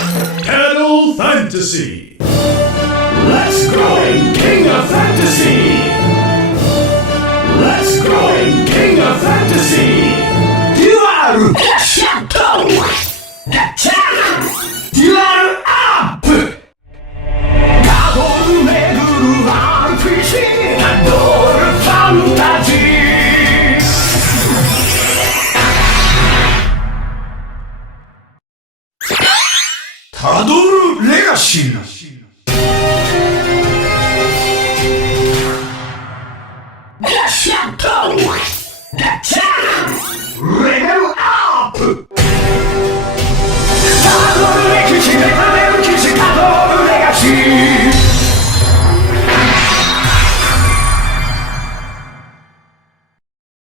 TADDLE FANTASY Let's go King of Fantasy Let's go King of Fantasy デュアルシャットデュアルアップ辿るめぐる歴史タドルファンタジータドルレガシー